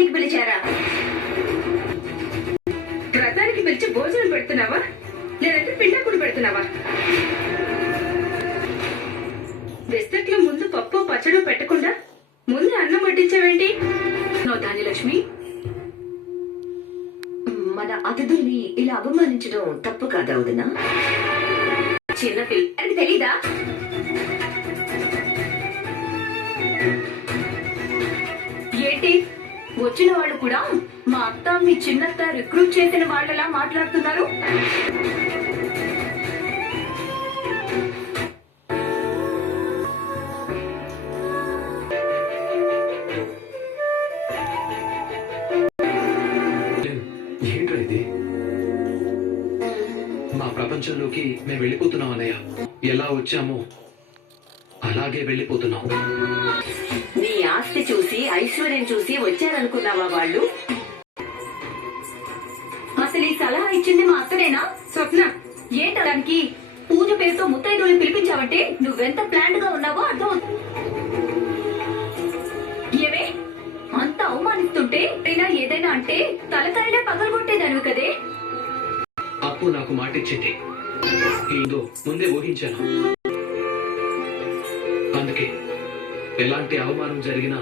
వ్రతానికి పిలిచారా? వ్రతానికి పిలిచి భోజనం పెడుతున్నావా లేదంటే పిండకుడు పెడుతున్నావా? బిస్కెట్ల ముందు పప్పు పచ్చడి పెట్టకుండా ముందు అన్నం వడ్డించావేంటి? ధాన్యలక్ష్మి, మన అతిథుల్ని ఇలా అవమానించడం తప్పు కాదా వదినా? చిన్న పిల్లని తెలీదా? ఏంటి వచ్చిన వాళ్ళు కూడా మా అత్త మీ చిన్నత్త రిక్రూట్ చేసిన వాళ్ళలా మాట్లాడుతున్నారు? మా ప్రపంచంలోకి మేము వెళ్ళిపోతున్నాం అన్నయ్య. ఎలా వచ్చామో అలాగే వెళ్ళిపోతున్నాం. నీ ఆస్తి చూసి ఐశ్వర్యం చూసి వచ్చారనుకున్నావా వాళ్ళు? అసలు ఈ సలహా ఇచ్చింది మా అత్తనేనా? స్వప్న, ఏంటానికి పూజ పేరుతో ముత్తైదువులు పిలిపించావంటే నువ్వెంత ప్లాంట్ గా ఉన్నావో అర్థం. ఏమే అంత అవమానిస్తుంటే ఏదైనా అంటే తలకాయలే పగలగొట్టేదానివి కదే. అప్పు నాకు మాటిచ్చింది, ఏదో ముందే ఊహించాను. అందుకే ఎలాంటి అవమానం జరిగినా